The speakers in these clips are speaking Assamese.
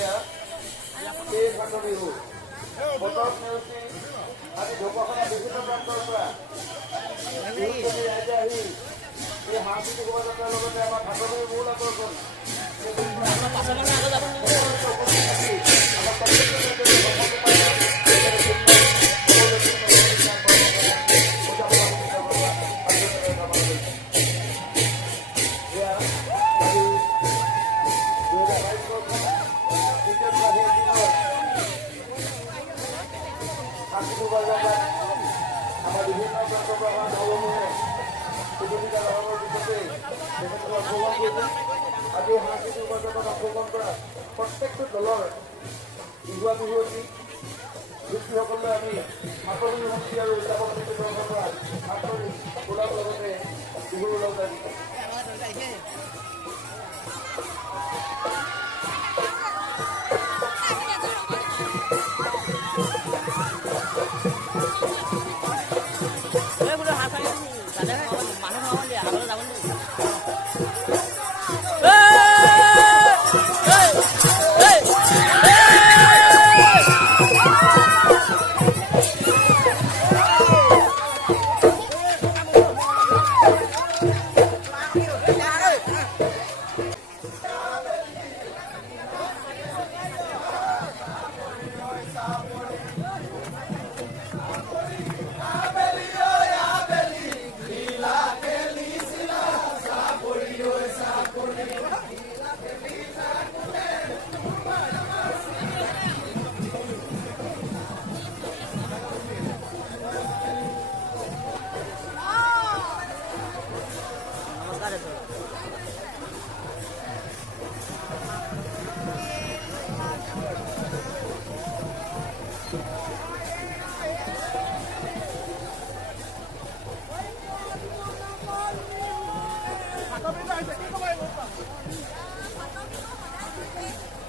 এয়া এই ফাট বিহু বতৰ নেওচি আজি ঢকুৱাখানা বিভিন্ন প্ৰান্তৰ পৰা ৰাইজে আহি এই সাংস্কৃতিক শোভাযাত্ৰাৰ লগতে আমাৰ ফাট বিহুৰ মূল আকৰ্ষণ আমাৰ বিভিন্ন প্ৰান্তৰ পৰা অহা নৱমে প্ৰতিযোগিতা আৰম্ভৰ পিছতে তেখেতসকল অংশগ্ৰহণ কৰিছে। আজি সাংস্কৃতিক শোভাযাত্ৰাত অংশগ্ৰহণ কৰা প্ৰত্যেকটো দলৰ বিহুৱা বিহুৱতী ব্যক্তিসকললৈ আমি মাতৃ সমিতি আৰু উদযাপন সমিতিৰ তৰফৰ পৰা মাতৃ ওলাৰ লগতে বিহুৰ ওলাও লাগিছে।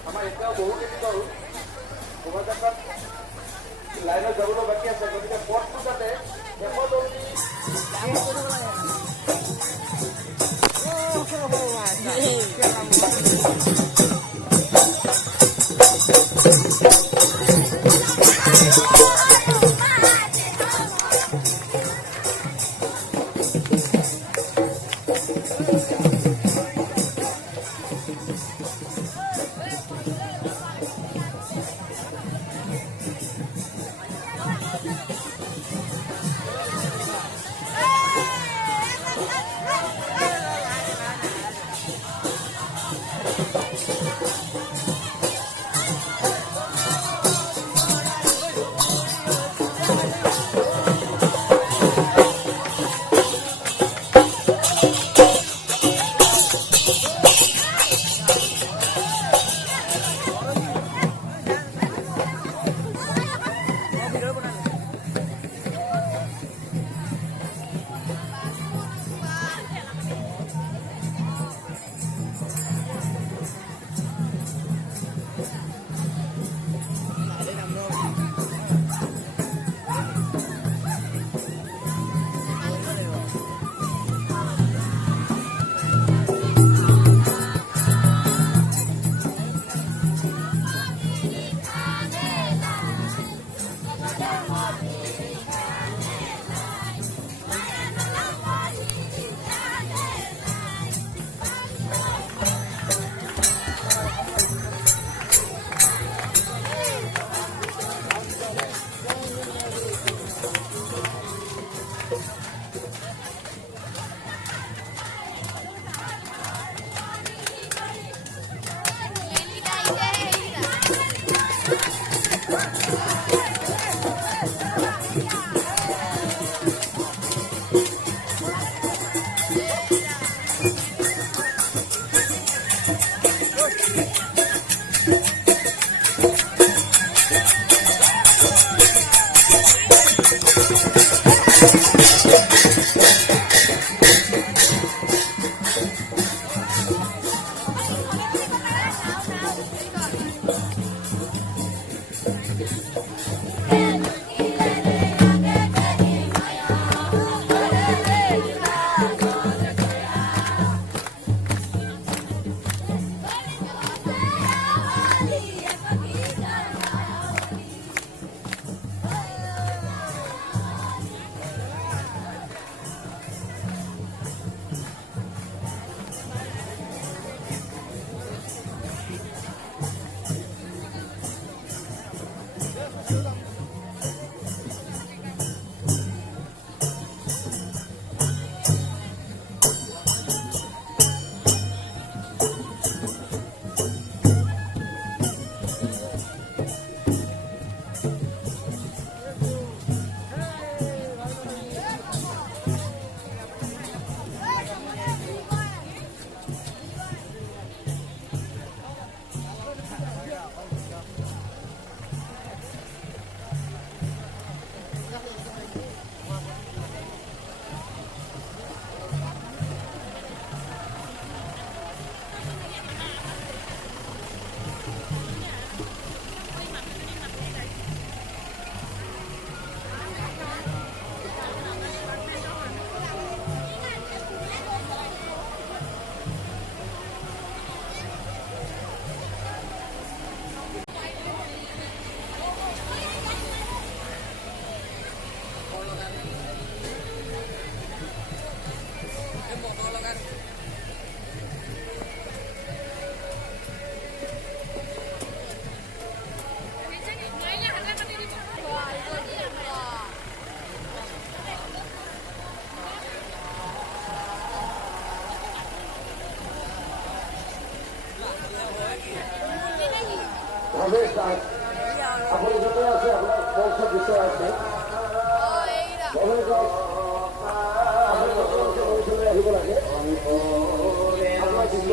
আমাৰ এতিয়াও বহুখিনি দল শোভাযাত্ৰাত লাইনত যাবলৈ বাকী আছে, গতিকে পথটো যাতে শেষত ভাবে তাই আপুনি য'তে আছে আপোনাৰ মঞ্চৰ বিষয় আছে ভাবে যাওক আপুনি য'তে আছে মঞ্চলৈ আহিব লাগে আপোনাৰ চৰিত্ৰ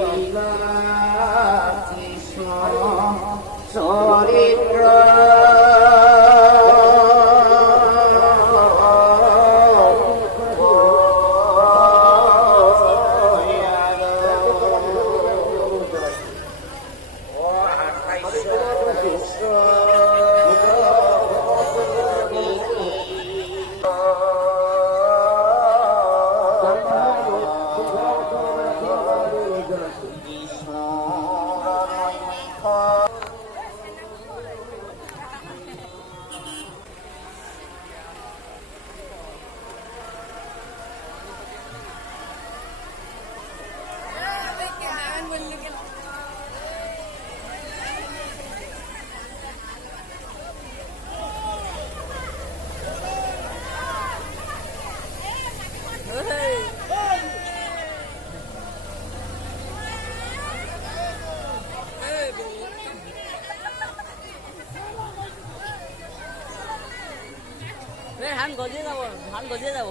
ধান গজিয়ে যাব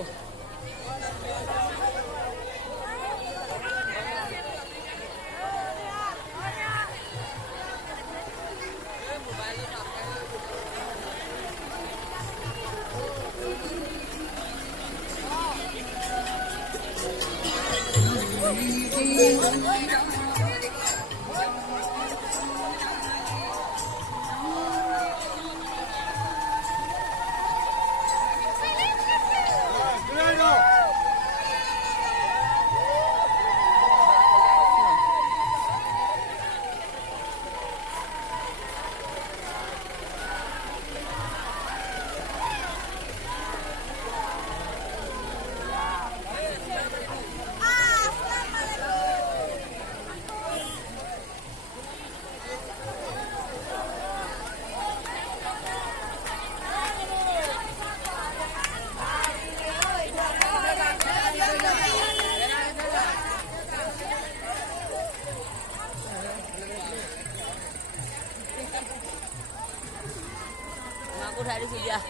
aku udah di sudah.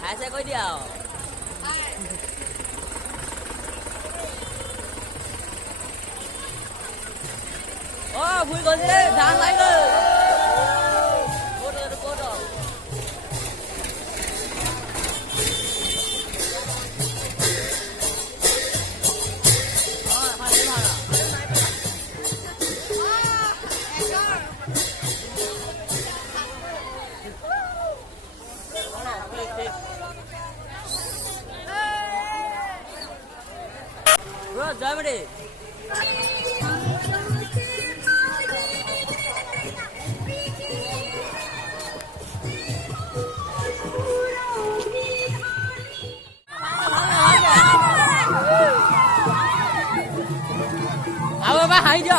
Hai saya koi dia. Oh, vui con gì đấy, đang lại rồi. Cô đồ. Bro, drive it. Apa Pak Hajo?